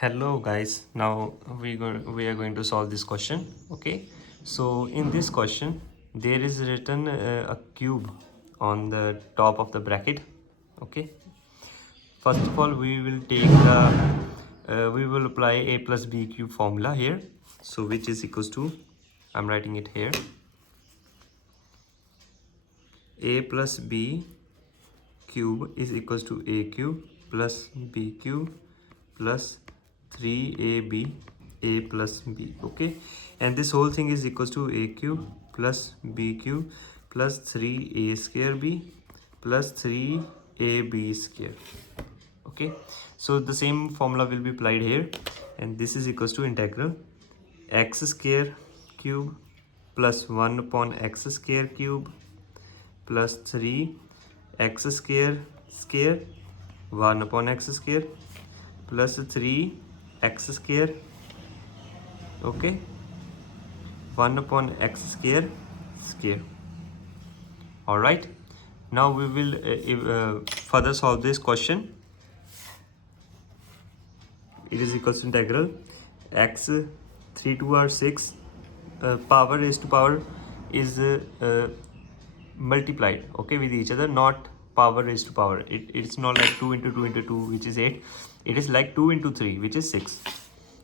Hello guys, now we are going to solve this question. Okay, so in this question there is written a cube on the top of the bracket. Okay, first of all we will take the we will apply a plus b cube formula here, so which is equals to, I'm writing it here, a plus b cube is equals to a cube plus b cube plus 3ab a plus b. Okay, and this whole thing is equals to a cube plus b cube plus 3a square b plus 3ab square. Okay, so the same formula will be applied here, and this is equals to integral x square cube plus 1 upon x square cube plus 3 x square square 1 upon x square plus 3 x square, okay, 1 upon x square square. All right, now we will further solve this question. It is equals to integral x 3 to r 6 power raised to power is multiplied, okay, with each other, not power raised to power. It's not like 2 into 2 into 2, which is 8. It is like 2 into 3, which is 6.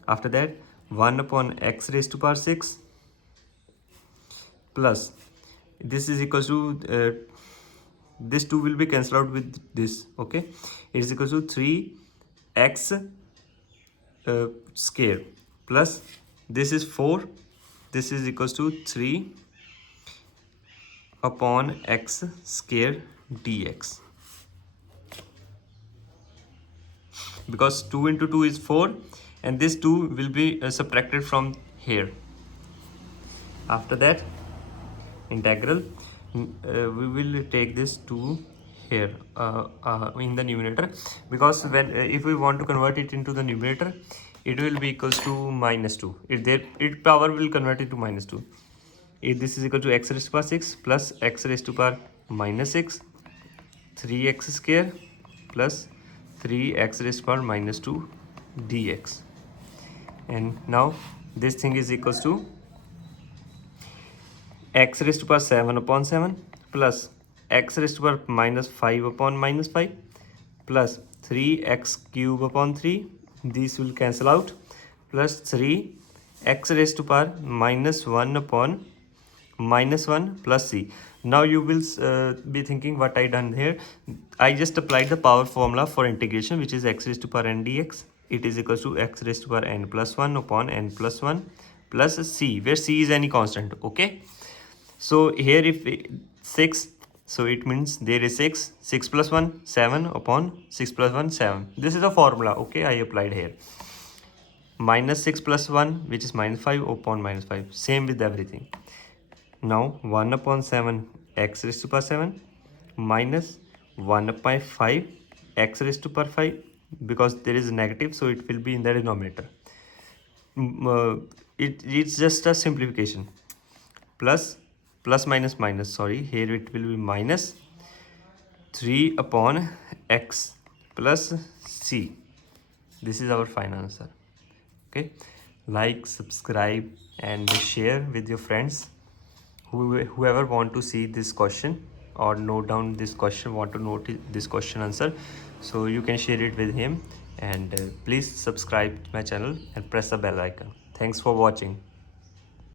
After that 1 upon x raised to power 6 plus this is equals to this 2 will be cancelled out with this. Okay, it is equals to 3x square plus this is 4, this is equals to 3 upon x square dx, because 2 into 2 is 4 and this 2 will be subtracted from here. After that integral we will take this 2 here in the numerator, because when if we want to convert it into the numerator, it will be equals to -2. Its power will convert it to -2. If this is equal to x raised to power 6 plus x raised to power -6, 3x square plus 3x raised to power -2 dx. And now this thing is equals to x raised to power 7 upon 7 plus x raised to power -5 upon -5 plus 3x cube upon 3. These will cancel out, plus 3x raised to power -1 upon -1 plus c. Now you will be thinking what I done here. I just applied the power formula for integration, which is x raised to power n dx. It is equals to x raised to power n plus 1 upon n plus 1 plus c, where c is any constant. Okay, so here if 6, so it means there is 6 plus 1 7 upon 6 plus 1 7. This is a formula, okay, I applied here. -6 plus 1, which is -5 upon -5, same with everything. Now 1 upon 7 x raised to power 7 minus 1 upon 5 x raised to power 5, because there is a negative, so it will be in the denominator. It's just a simplification. Plus minus minus, sorry, here it will be minus 3 upon x plus c. This is our final answer. Okay, like, subscribe and share with your friends. Whoever want to see this question or note down this question, want to note this question answer, so you can share it with him. And please subscribe to my channel and press the bell icon. Thanks for watching.